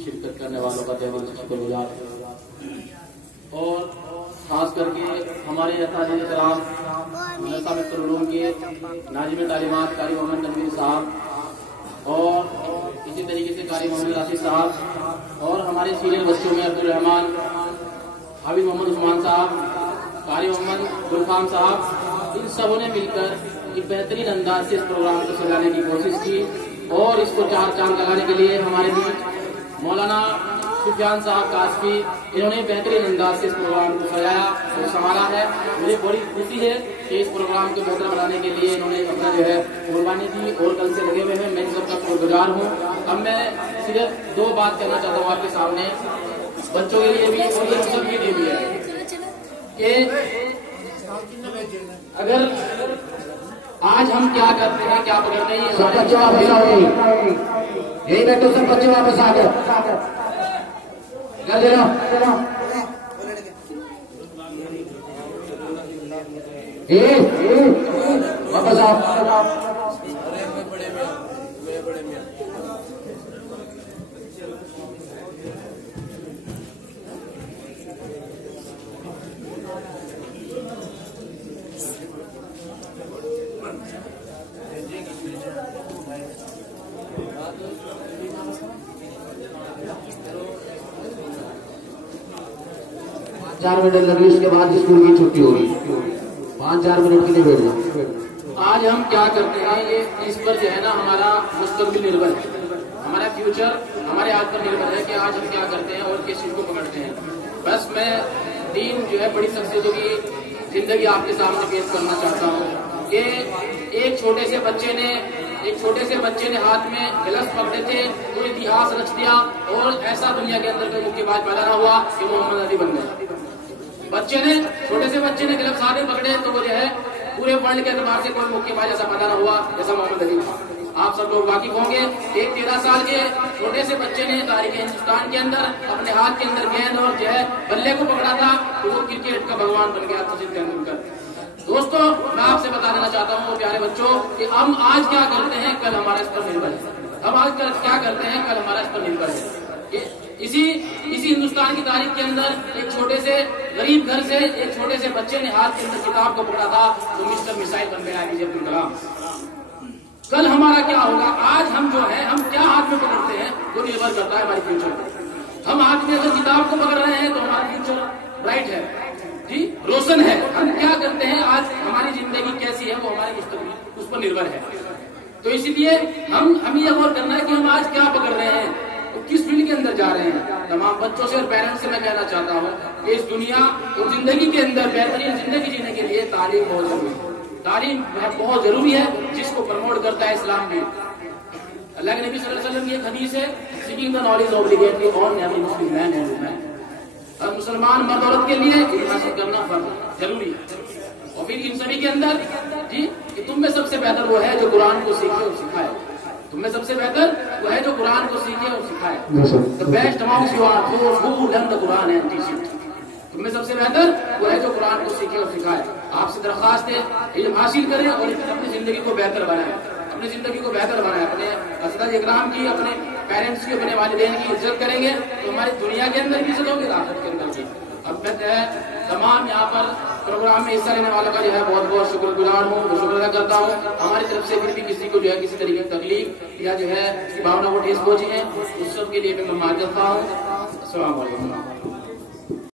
शिरकत करने वालों का तहे दिल से शुक्रगुजार और खास करके हमारे कराम मदरसा मिफ्तुल के नाजिम तालीमात कारी मोहम्मद तनवीर साहब और इसी तरीके से कारी मोहम्मद राशिद साहब और हमारे सीनियर बच्चों में अब्दुल रहमान, हाफिज मोहम्मद उस्मान साहब, कारी मोहम्मद गुलफाम साहब, इन सबों ने मिलकर एक बेहतरीन अंदाज से इस प्रोग्राम को सजाने की कोशिश की और इसको चार चांद लगाने के लिए हमारे बीच मौलाना सुफियान साहब कासफी, इन्होंने बेहतरीन अंदाज से इस प्रोग्राम को सजाया और संभाला है। मुझे बड़ी खुशी है कि इस प्रोग्राम को बेहतर बनाने के लिए इन्होंने अपना जो है कुर्बानी दी और कल से लगे हुए हैं। मैं इन सबका शुक्रगुजार हूँ। अब मैं सिर्फ दो बात कहना चाहता हूँ आपके सामने, बच्चों के लिए भी और इन सब के लिए भी है कि अगर आज हम क्या करते हैं, क्या पकड़ते हैं, सब बच्चे वापस आओ, यही बैठो, सब बच्चे वापस आ गए, कर दे रहा वापस आओ। 4 मिनट लगी, उसके बाद स्कूल की छुट्टी होगी। 5-4 मिनट के लिए बैठ जाओ। आज हम क्या करते हैं ये इस पर जो है ना हमारा मुस्तकबिल निर्भर है, हमारा फ्यूचर हमारे हाथ पर निर्भर है कि आज हम क्या करते हैं और किस चीज को पकड़ते हैं। बस मैं 3 जो है बड़ी शख्सियतों की जिंदगी आपके सामने पेश करना चाहता हूँ कि एक छोटे से बच्चे ने हाथ में गिलास पकड़े थे तो इतिहास रच दिया और ऐसा दुनिया के अंदर कोई मुक्केबाज पैदा ना हुआ कि मोहम्मद अली बन गए। छोटे से बच्चे ने गिलास हाथ में पकड़े तो वो जो है पूरे वर्ल्ड के एतबार से कोई मुक्केबाज ऐसा पैदा ना हुआ जैसा मोहम्मद अली था। आप सब लोग वाकिफ होंगे, एक 13 साल के छोटे से बच्चे ने तारीख हिंदुस्तान के अंदर अपने हाथ के अंदर गेंद और जो है बल्ले को पकड़ा था तो वो क्रिकेट का भगवान बन गया सचिन तेंदुलकर। दोस्तों, मैं आपसे बता देना चाहता हूँ प्यारे बच्चों कि हम आज क्या करते हैं कल हमारा इस पर निर्भर है। हम आज क्या करते हैं कल हमारा इस पर निर्भर है। इसी हिंदुस्तान की तारीख के अंदर एक छोटे से गरीब घर से एक छोटे से बच्चे ने हाथ के अंदर किताब को पकड़ा था तो मिस्टर मिसाइल बन गया APJ अब्दुल कलाम। कल हमारा क्या होगा, आज हम जो है हम क्या हाथ में पकड़ते हैं वो निर्भर करता है हमारे फ्यूचर पर। हम हाथ में अगर किताब को पकड़ रहे हैं तो हमारा फ्यूचर ब्राइट है जी, रोशन है। हम क्या करते हैं आज हमारी जिंदगी कैसी है वो हमारे मुस्तकबिल उस पर निर्भर है। तो इसीलिए हमें यह गौर करना है कि हम आज क्या पकड़ रहे हैं तो किस फील्ड के अंदर जा रहे हैं। तमाम बच्चों से और पेरेंट्स से मैं कहना चाहता हूँ कि इस दुनिया और जिंदगी के अंदर बेहतरीन जिंदगी जीने के लिए तालीम बहुत जरूरी है। तालीम बहुत जरूरी है जिसको प्रमोट करता है इस्लाम भी। अल्लाह के नबी सल्लल्लाहु अलैहि वसल्लम की एक हदीस है, seeking the knowledge obligatory on every Muslim man and woman. हर मुसलमान मर्द औरत के लिए इल्म हासिल करना जरूरी है। और फिर इन सभी के अंदर जी कि तुम में सबसे बेहतर वो है जो कुरान को सीखे और सिखाए। तुम में सबसे बेहतर वो है जो कुरान को सीखे और सिखाए। The best amongst you are those who learn the Quran and teach it. तुम में सबसे बेहतर वो है जो कुरान को सीखे और सिखाए। आपसे दरख्वास्त है इल्म हासिल करें और अपनी जिंदगी को बेहतर बनाएं, अपनी जिंदगी को बेहतर बनाएं। अपने असदद इकराम की, अपने पेरेंट्स की, अपने वालिदैन की इज्जत करेंगे तो हमारी दुनिया के अंदर भी इज्जत होगी, आखिरत के अंदर भी। अब मैं तमाम यहाँ पर प्रोग्राम में हिस्सा लेने वालों का जो है बहुत बहुत शुक्रगुजार हूँ, शुक्र अदा करता हूँ। हमारी तरफ से फिर भी किसी को जो है किसी तरीके की तकलीफ या जो है भावना को ठेस पहुंची है उस सब के लिए मैं माफ करता हूँ। अस्सलाम वालेकुम।